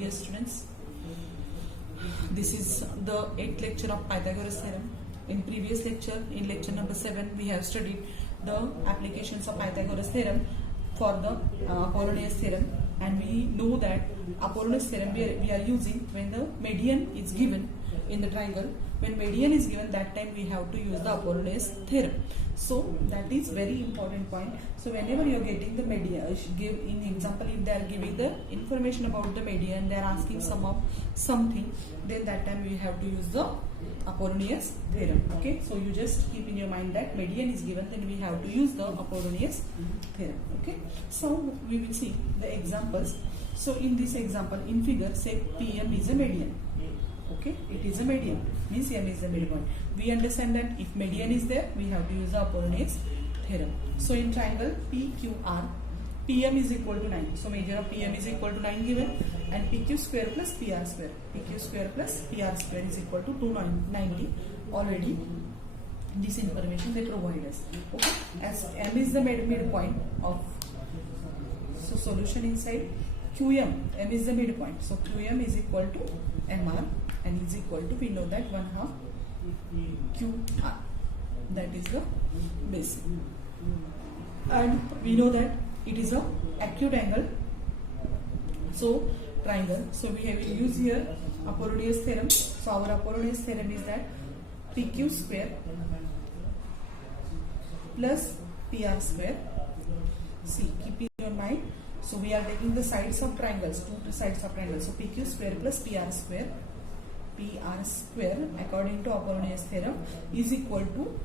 Dear students, this is the 8th lecture of Pythagoras theorem. In previous lecture, in lecture number 7, we have studied the applications of Pythagoras theorem for the Apollonius theorem, and we know that Apollonius theorem we are using when the median is given in the triangle. When median is given, that time we have to use the Apollonius theorem. So that is very important point. So whenever you are getting the median, give in example, if they are giving the information about the median, they are asking something, then that time we have to use the Apollonius theorem. Okay, so you just keep in your mind that median is given, then we have to use the Apollonius theorem. Okay, so we will see the examples. So in this example, in figure, say PM is a median. Okay, it is a median, means M is the midpoint. We understand that if median is there, we have to use the Apollonius theorem. So in triangle PQR, PM is equal to 9. So measure of PM is equal to 9 given, and PQ square plus PR square. PQ square plus PR square is equal to 290. Already this information they provide us. Okay, as M is the midpoint of, so solution inside QM, M is the midpoint. So QM is equal to MR and is equal to, we know that 1/2 QR. That is the basic. And we know that it is a acute angle. So triangle. So we have used here Apollonius theorem. So our Apollonius theorem is that PQ square plus PR square. See, keep in your mind. So we are taking the sides of triangles, two sides of triangles. So PQ square plus PR square according to Apollonius theorem is equal to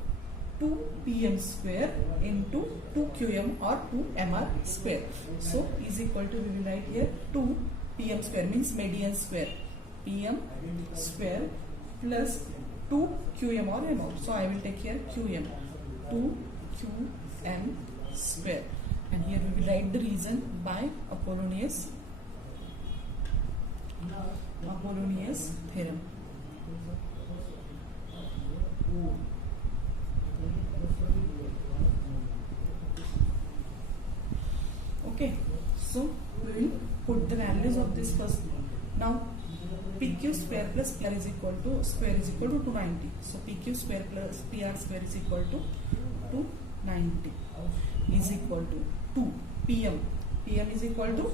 2PM square into 2QM or 2MR square. So is equal to, we will write here 2PM square means median square, PM square plus 2QM or MR. So I will take here QM, 2QM square. And here we will write the reason by Apollonius theorem. Okay, so we will put the values of this first. Now PQ square plus PR is equal to 290. So PQ square plus PR square is equal to 290 is equal to 2 PM. PM is equal to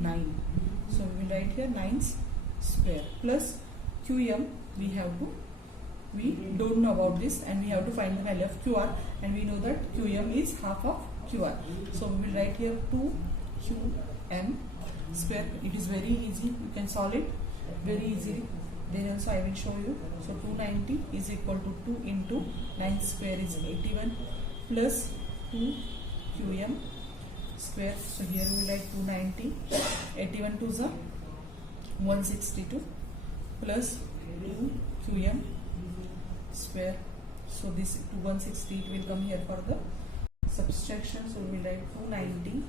9. So we will write here 9 square plus QM. We don't know about this, and we have to find the value of QR, and we know that QM is half of QR. So we will write here 2QM square. It is very easy. You can solve it very easily. Then also I will show you. So 290 is equal to 2 into 9 square is 81 plus 2QM square. So here we will write 290, 81 to the 162 plus 2QM square. So this 160 it will come here for the subtraction. So we will write 290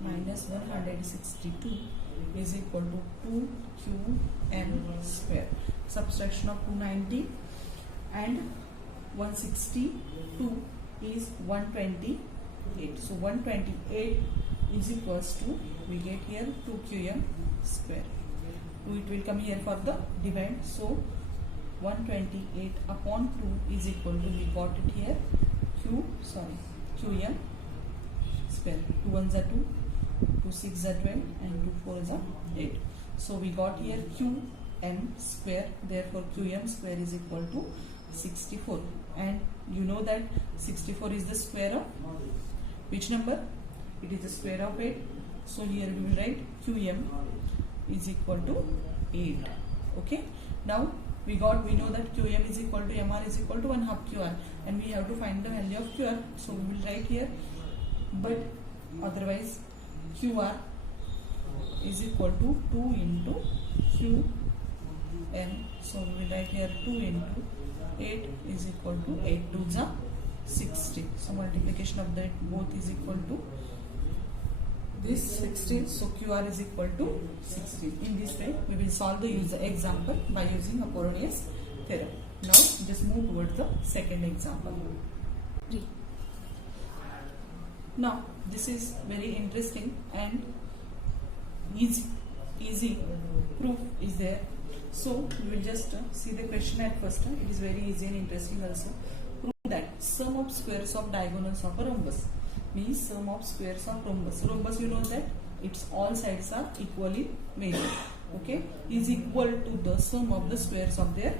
minus 162 is equal to 2QM square. Subtraction of 290 and 162 is 128. So 128 is equals to, we get here 2QM square. 2 it will come here for the divide. So 128 upon 2 is equal to, we got it here QM square. 2 1s are 2, 2 6s are 12, and 2 4s are 8. So we got here QM square. Therefore QM square is equal to 64. And you know that 64 is the square of which number? It is the square of 8. So here we will write QM is equal to 8. Okay. Now we know that QM is equal to MR is equal to 1/2 QR, and we have to find the value of QR. So we will write here, but otherwise QR is equal to 2 into QM. So we will write here 2 into 8 is equal to 8 to the 60. So multiplication of that both is equal to this 16. So QR is equal to 16. In this way we will solve the example by using Apollonius theorem. Now just move towards the second example. Now this is very interesting and easy easy proof is there. So we will just see the question at first. It is very easy and interesting also. Prove that sum of squares of diagonals of a rhombus means sum of squares of rhombus. Rhombus, you know that its all sides are equally measured. Okay, is equal to the sum of the squares of the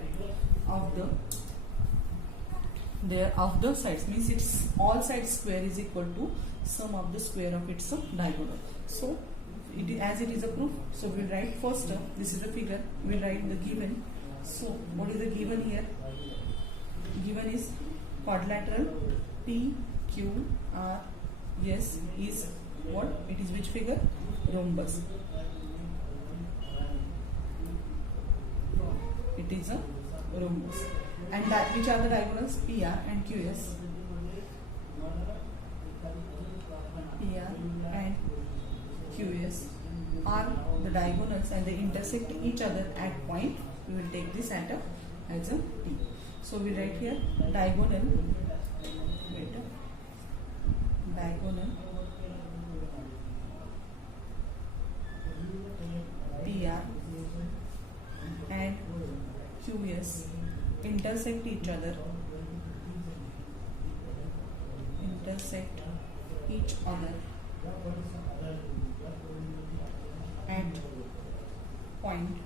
sides, means its all sides square is equal to sum of the square of its diagonal. So as it is a proof, so we will write first, this is the figure, we will write the given. So what is the given here? Given is quadrilateral PQRS is what? It is which figure? Rhombus. It is a rhombus. And that which are the diagonals? PR and QS. PR and QS are the diagonals and they intersect each other at point. We will take this as a P. So we write here diagonal PR and QS intersect each other at point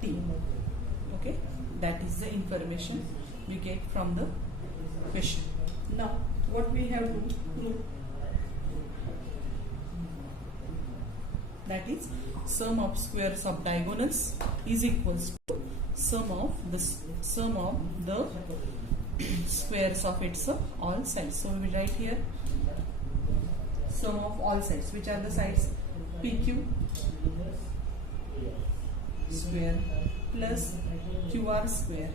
T. Okay, that is the information we get from the question. Now what we have to prove, that is sum of squares of diagonals is equals to sum of the squares of its all sides. So we will write here sum of all sides. Which are the sides? PQ square plus QR square.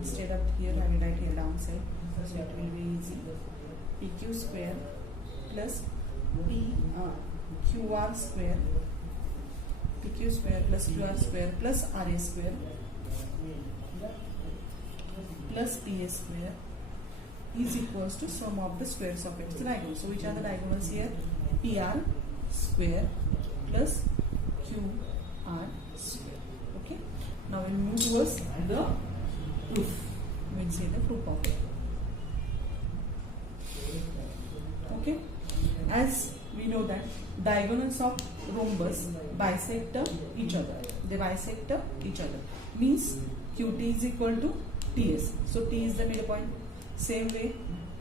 Instead of here I will write here downside, so it will be easy. PQ square plus QR square, PQ square plus QR square plus RA square plus PA square is equals to sum of the squares of its diagonals. So which are the diagonals here? PR square plus QR square. Okay. Now we move towards the proof. We will see the proof of it. Okay. As we know that diagonals of rhombus bisect each other. They bisect each other. Means QT is equal to TS. So T is the midpoint. Same way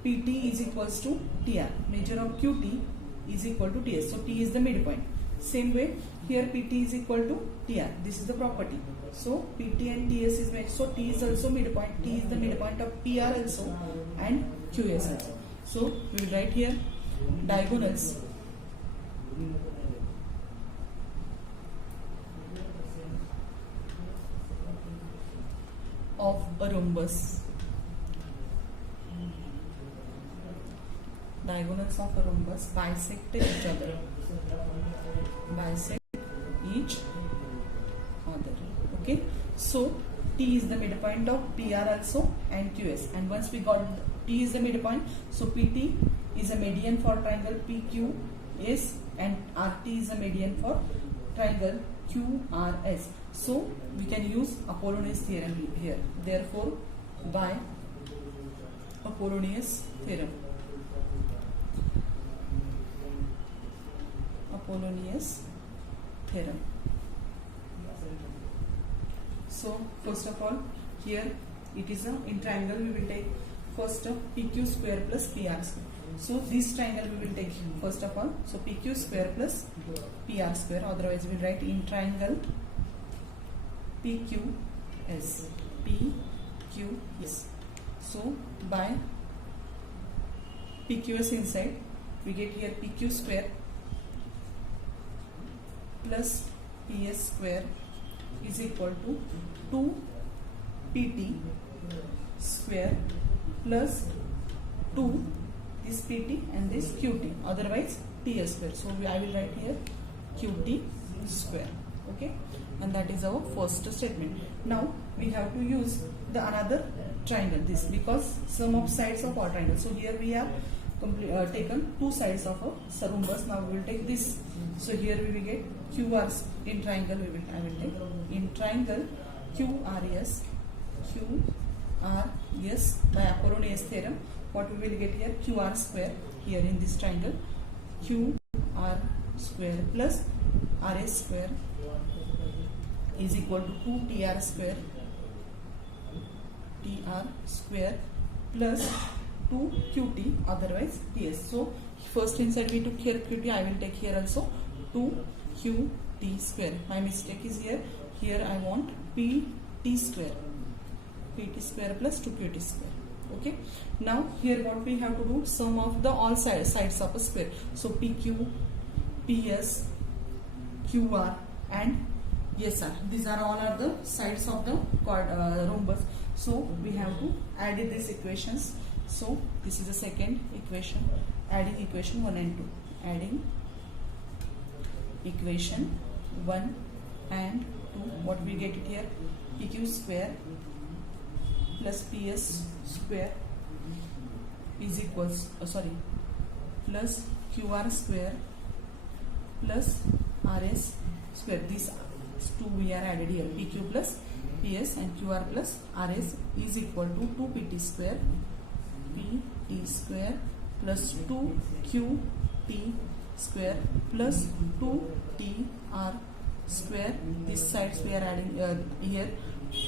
PT is equals to TR. Measure of QT is equal to TS. So T is the midpoint. Same way here PT is equal to TR. This is the property. So PT and TS is made. So T is also midpoint. T is the midpoint of PR also and QS also. So we will write here diagonals of a rhombus. Diagonals of a rhombus bisect each other. Okay. So T is the midpoint of PR also and QS. And once we got T is the midpoint, so PT is a median for triangle PQS and RT is a median for triangle QRS. So we can use Apollonius theorem here. Therefore, by Apollonius theorem, So first of all, here it is in triangle we will take first PQ square plus PR square. So this triangle we will take first of all. So PQ square plus PR square. Otherwise we will write in triangle PQS. So by PQS inside we get here PQ square plus PS square is equal to 2 PT square plus 2 this PT and this QT, otherwise TS square. So I will write here QT square. Okay, and that is our first statement. Now we have to use the another triangle, this, because sum of sides of our triangle. So here we have taken two sides of a rhombus. Now we will take this. So here we will get QR in triangle. I will take in triangle QRS by Apollonius theorem. What we will get here? QR square here in this triangle. QR square plus RS square is equal to 2TR square. TR square plus 2QT, otherwise PS. So first inside we took here QT, I will take here also 2QT square. My mistake is here. Here I want PT square. PT square plus 2QT square. Okay. Now here what we have to do, sum of the all sides of a square. So PQ, PS, QR and SR. These are all are the sides of the rhombus. So we have to add these equations. So this is the second equation, adding equation 1 and 2. Adding equation 1 and 2. What we get it here? PQ square plus PS square is equals plus QR square plus RS square. These two we are added here. PQ plus PS and QR plus RS is equal to 2PT square plus 2QT square plus 2TR square. These sides we are adding here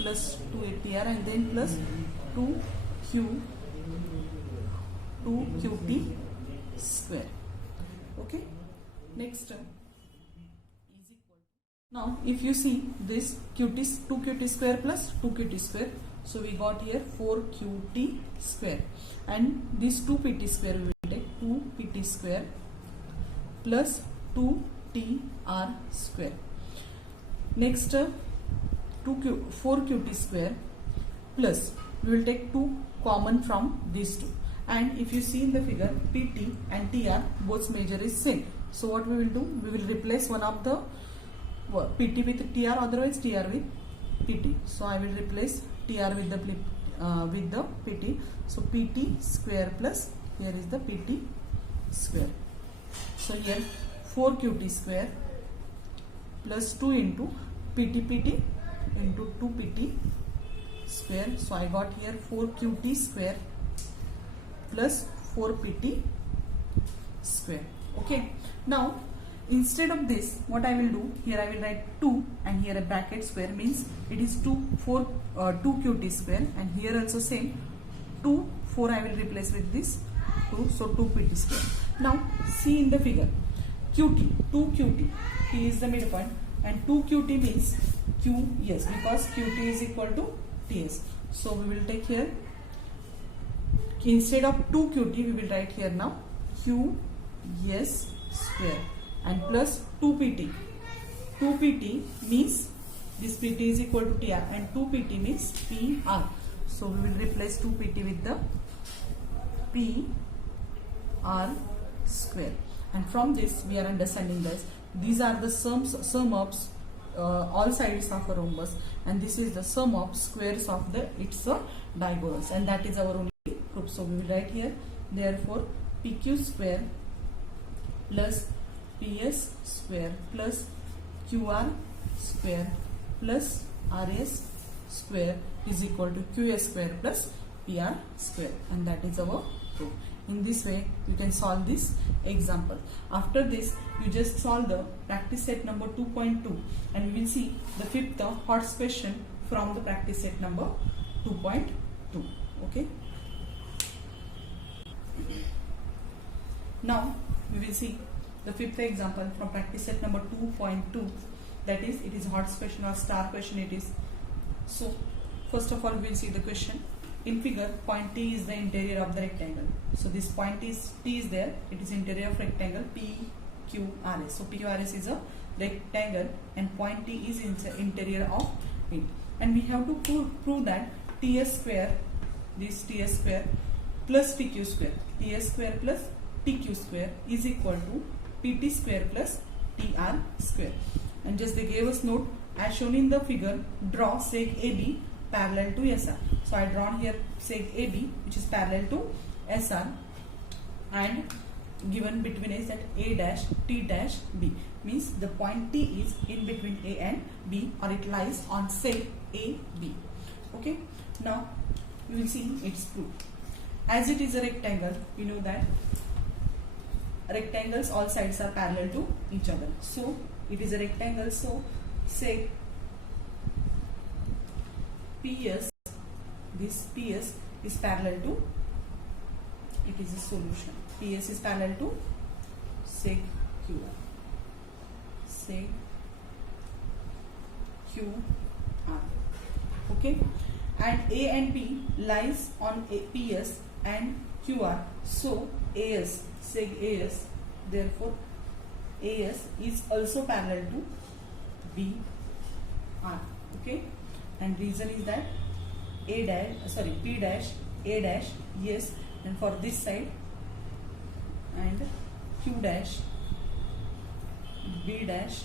plus 2TR and then plus 2QT square. Okay. Next term is equal to, now if you see this QT, 2QT square plus 2QT square, so we got here 4QT square, and this 2PT square we will take 2PT square plus 2TR square. Next 4QT square plus we will take 2 common from these two, and if you see in the figure PT and TR both measure is same. So what we will do, we will replace one of the PT with TR, otherwise TR with PT. So I will replace TR with the PT. So PT square plus here is the PT square. So here 4QT square plus 2 into PT into 2PT square. So I got here 4QT square plus 4PT square. Okay. Now instead of this, what I will do, here I will write 2 and here a bracket square, means it is 2QT square, and here also same 4 I will replace with this 2, so 2PT square. Now see in the figure QT, 2QT, T is the midpoint, and 2QT means QS, because QT is equal to TS. So we will take here, instead of 2QT we will write here now QS square and plus 2PT. 2PT means this PT is equal to TR and 2PT means PR. So we will replace 2PT with the PR square, and from this we are understanding this. These are the sum of all sides of a rhombus, and this is the sum of squares of its diagonals, and that is our only group. So we will write here, therefore PQ square plus PS square plus QR square plus RS square is equal to QS square plus PR square, and that is our proof. In this way you can solve this example. After this you just solve the practice set number 2.2, and we will see the fifth HOTS question from the practice set number 2.2. Okay. Now we will see the fifth example from practice set number 2.2, that is, it is HOTS question or star question it is. So first of all we will see the question. In figure, point T is the interior of the rectangle. So this point T is there, it is interior of rectangle PQRS. So PQRS is a rectangle and point T is interior of it, and we have to prove that TS square, this TS square plus TQ square, TS square plus TQ square is equal to PT square plus TR square. And just they gave us note, as shown in the figure, draw seg AB parallel to SR. So I drawn here seg AB which is parallel to SR, and given between is that A dash T dash B, means the point T is in between A and B, or it lies on say A B. Okay, now you will see its proof. As it is a rectangle, you know that rectangles all sides are parallel to each other. So it is a rectangle, so say PS, this PS is parallel to, it is a solution. PS is parallel to sec QR. Sec QR. Okay, and A and B lies on PS and QR. So AS, sec AS, therefore AS is also parallel to BR. Okay, and reason is that P dash A dash, yes, and for this side, and Q dash B dash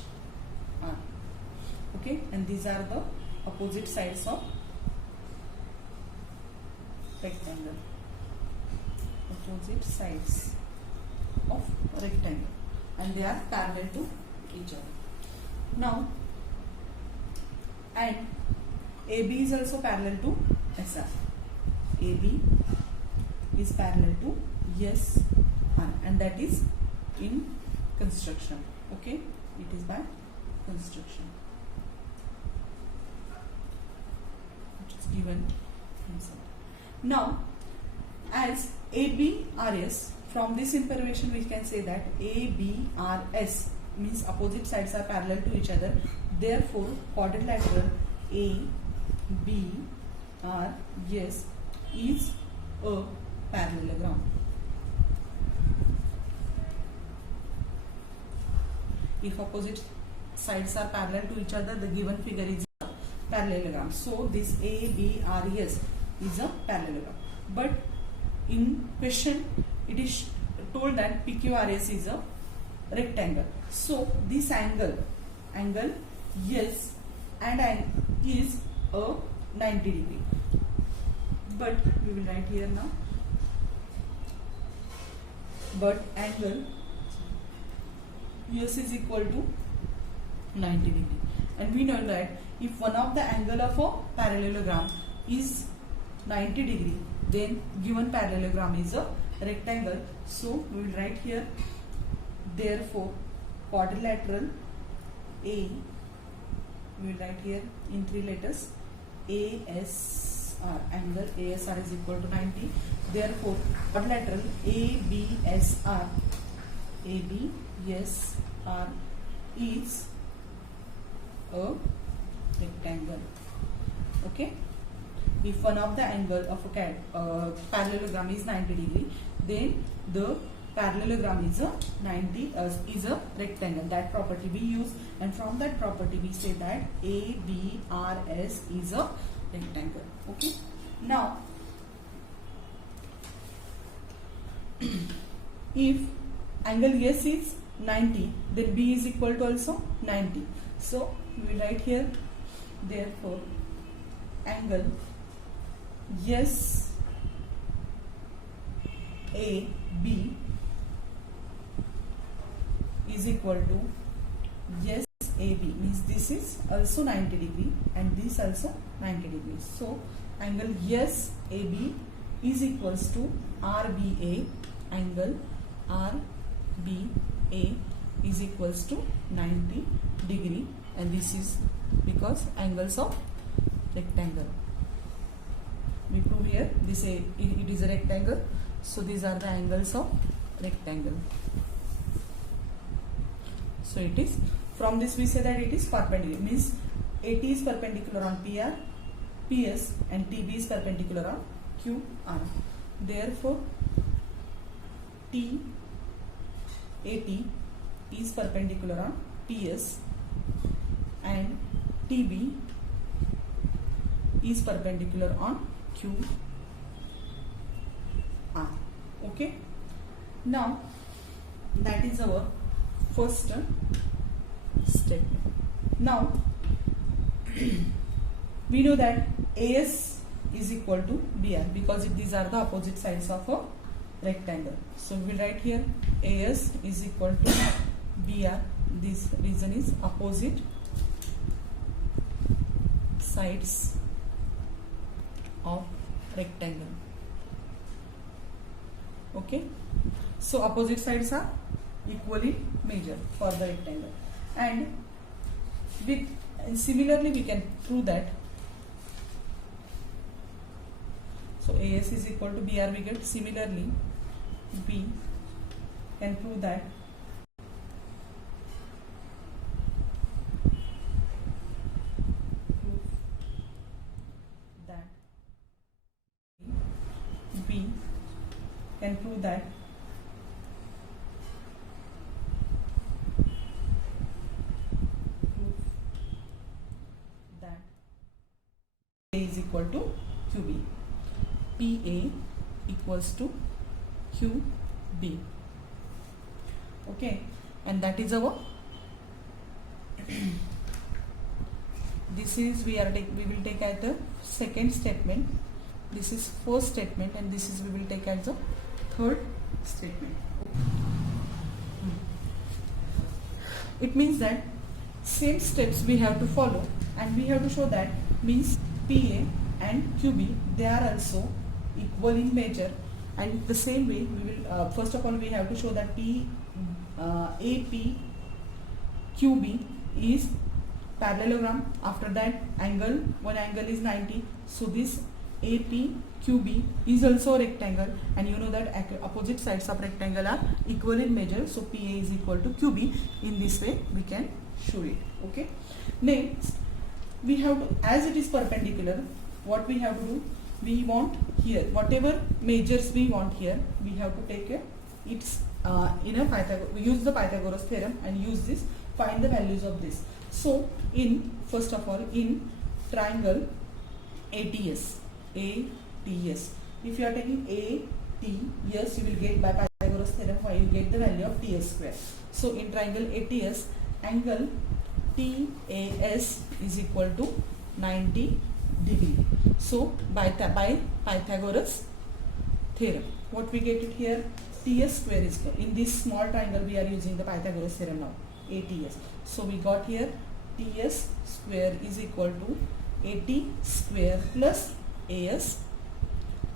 R. Okay, and these are the opposite sides of rectangle. Opposite sides of rectangle, and they are parallel to each other. Now, and AB is also parallel to SR. AB is parallel to SR, and that is in construction. Okay, it is by construction. It is given inside. Now, as ABRS, from this information we can say that ABRS means opposite sides are parallel to each other. Therefore, quadrilateral ABRS is a parallelogram. If opposite sides are parallel to each other, the given figure is a parallelogram. So this ABRS is a parallelogram. But in question, it is told that PQRS is a rectangle. So this angle yes, and is a 90 degree. But we will write here now. But angle yes is equal to 90 degree, and we know that if one of the angle of a parallelogram is 90 degree, then given parallelogram is a rectangle. So we will write here, therefore quadrilateral A, we will write here in 3 letters, ASR, angle ASR is equal to 90. Therefore quadrilateral ABSR is a rectangle. Okay, if one of the angle of a parallelogram is 90 degree, then the parallelogram is a rectangle. That property we use, and from that property we say that ABRS is a rectangle. Okay, now if angle S is 90, then B is equal to also 90. So we will write here, therefore angle S A B is equal to S A B, means this is also 90 degree and this also 90 degrees. So angle S A B is equals to RBA, angle RBA is equals to 90 degree, and this is because angles of rectangle. We prove here this it is a rectangle, so these are the angles of rectangle. So it is, from this we say that it is perpendicular, means AT is perpendicular on PR, PS, and TB is perpendicular on QR. Therefore AT is perpendicular on PS and TB is perpendicular on QR. Okay, now that is our first statement. Now we know that AS is equal to BR because these are the opposite sides of a rectangle. So we will write here AS is equal to BR. This reason is opposite sides of rectangle. Okay, so opposite sides are equally measured for the rectangle, and similarly we can prove that. So AS is equal to BR we get. Similarly we can prove that B can prove that A is equal to QB. PA equals to QB. Okay, and that is our this is we will take as the second statement. This is first statement, and this is we will take as the third statement. It means that same steps we have to follow, and we have to show that means PA and QB, they are also equal in measure, and the same way we will first of all we have to show that AP QB is parallelogram. After that one angle is 90, so this AP QB is also a rectangle, and you know that opposite sides of rectangle are equal in measure, so PA is equal to QB. In this way we can show it. Okay, next we have to, as it is perpendicular, what we have to do, we want here whatever measures we want here, we have to take it's in a Pythagoras, we use the Pythagoras theorem and use this, find the values of this. So in first of all in triangle ATS, if you are taking ATS, you will get by Pythagoras theorem why you get the value of TS square. So in triangle ATS, angle TAS is equal to 90 degree. So by Pythagoras theorem, what we get it here, TS square is equal. In this small triangle we are using the Pythagoras theorem now, ATS. So we got here TS square is equal to AT square plus AS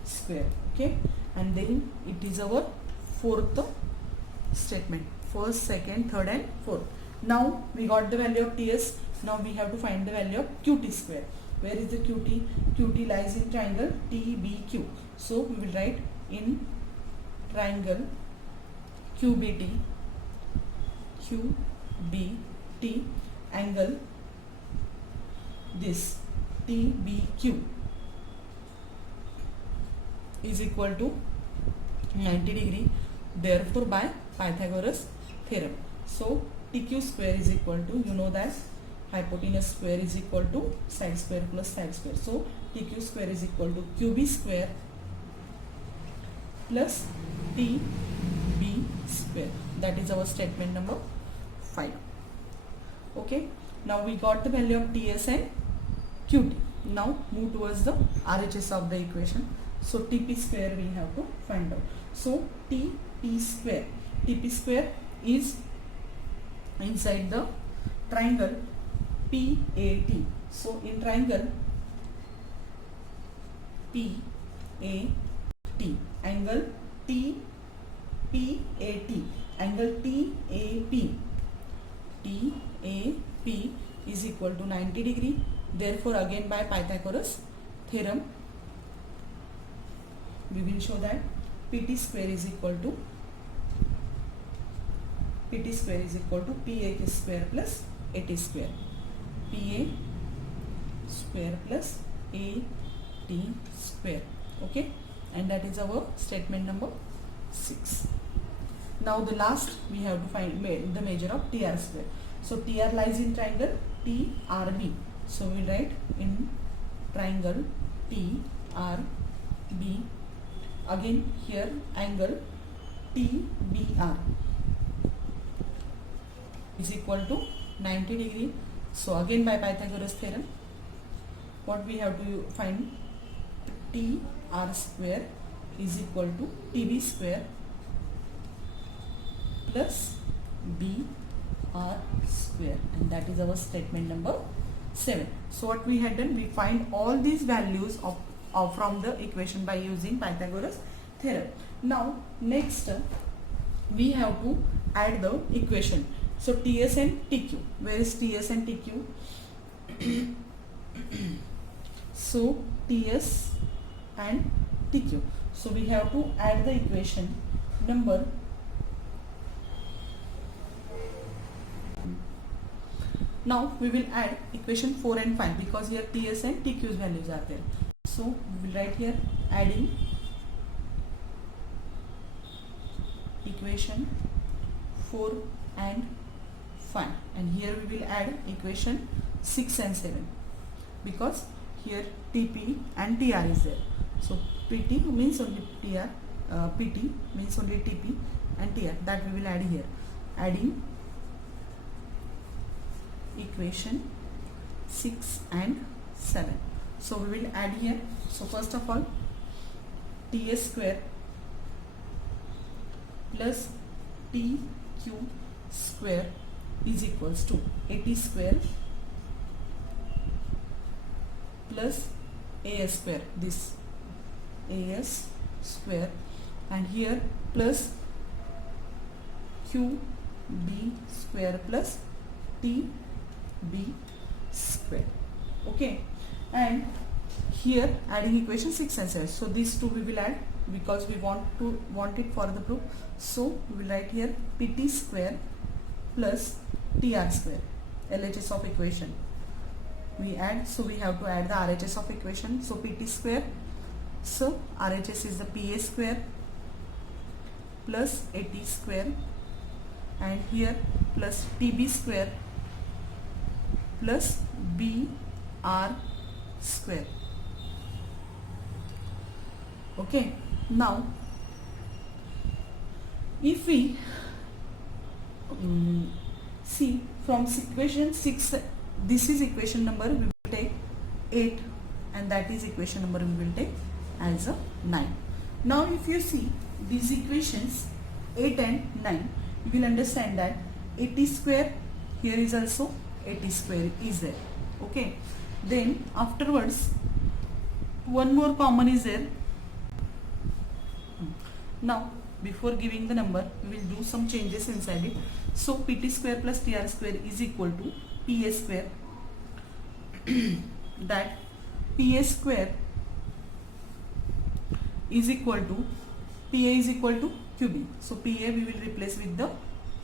square. Okay, and then it is our fourth statement, first, second, third and fourth. Now we got the value of TS. Now we have to find the value of QT square. Where is the QT? QT lies in triangle TBQ. So we will write in triangle QBT angle this TBQ is equal to 90 degree. Therefore by Pythagoras theorem, so TQ square is equal to, you know that hypotenuse square is equal to side square plus side square. So TQ square is equal to QB square plus TB square. That is our statement number 5. Okay, now we got the value of TS and QT. Now move towards the RHS of the equation. So TP square we have to find out. So TP square is inside the triangle PAT. So in triangle PAT, angle TPAT, angle TAP is equal to 90 degree. Therefore again by Pythagoras theorem we will show that PT square is equal to PAK square plus AT square. PA square plus AT square. Okay, and that is our statement number 6. Now the last we have to find the measure of TR square. So TR lies in triangle TRB. So we write in triangle TRB. Again here angle TBR is equal to 90 degree. So again by Pythagoras theorem, what we have to find, TR square is equal to TB square plus BR square, and that is our statement number 7. So what we had done, we find all these values of from the equation by using Pythagoras theorem. Now next we have to add the equation. So TS and TQ, where is TS and TQ? So TS and TQ, so we have to add the equation number now we will add equation 4 and 5 because here TS and TQ's values are there. So we will write here adding equation 4 and 5, and here we will add equation 6 and 7 because here TP and TR is there. So PT means only TR, PT means only TP and TR, that we will add here. Adding equation 6 and 7. So we will add here. So first of all, TS square plus TQ square is equals to AT square plus AS square, this AS square, and here plus QB square plus TB square. Okay, and here adding equation 6 and 7. So these two we will add because we want it for the proof. So we will write here PT square plus TR square, LHS of equation. We add, so we have to add the RHS of equation. So PT square, so RHS is the PA square plus AT square, and here plus TB square plus BR square. Okay, now if we see from equation 6, this is equation number, we will take 8, and that is equation number we will take as a 9. Now if you see these equations 8 and 9, you will understand that AT square, here is also AT square is there. Okay, then afterwards one more common is there. Now before giving the number, we will do some changes inside it. So PT square plus TR square is equal to PA square, that PA square is equal to, PA is equal to QB. So PA we will replace with the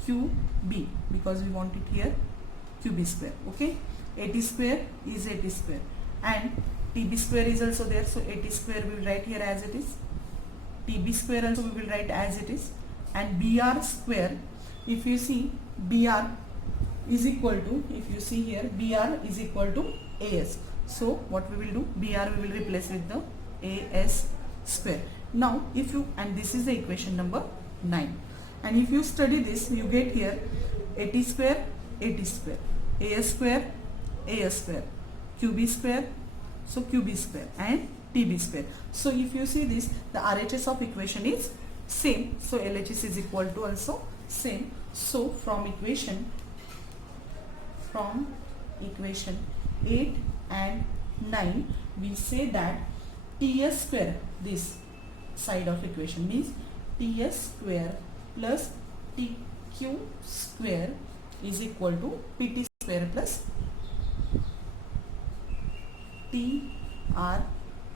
QB because we want it here QB square. Okay, AT square is AT square, and TB square is also there. So AT square we will write here as it is, TB square also we will write as it is, and BR square, if you see BR is equal to, if you see here BR is equal to AS. So what we will do, BR we will replace with the AS square. Now if you, and this is the equation number 9, and if you study this, you get here AT square, AT square, AS square, AS square, QB square, so QB square, and TB square. So if you see this, the RHS of equation is same, so LHS is equal to also same. So from equation 8 and 9, we say that TS square, this side of equation means TS square plus TQ square is equal to PT square plus TR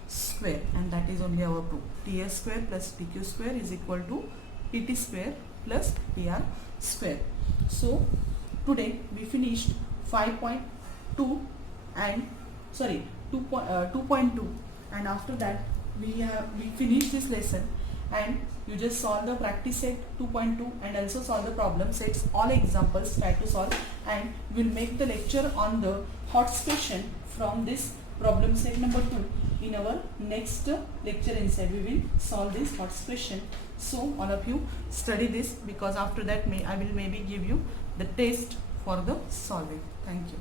square, and that is only our proof. TS square plus TQ square is equal to PT square plus TR square. So today we finished 5.2 and 2.2, and after that we finished this lesson, and you just solve the practice set 2.2 and also solve the problem sets, all examples try to solve, and we'll make the lecture on the HOTS question from this problem set number 2 in our next lecture. Inside we will solve this HOTS question. So all of you study this, because after that I will maybe give you the test for the solving. Thank you.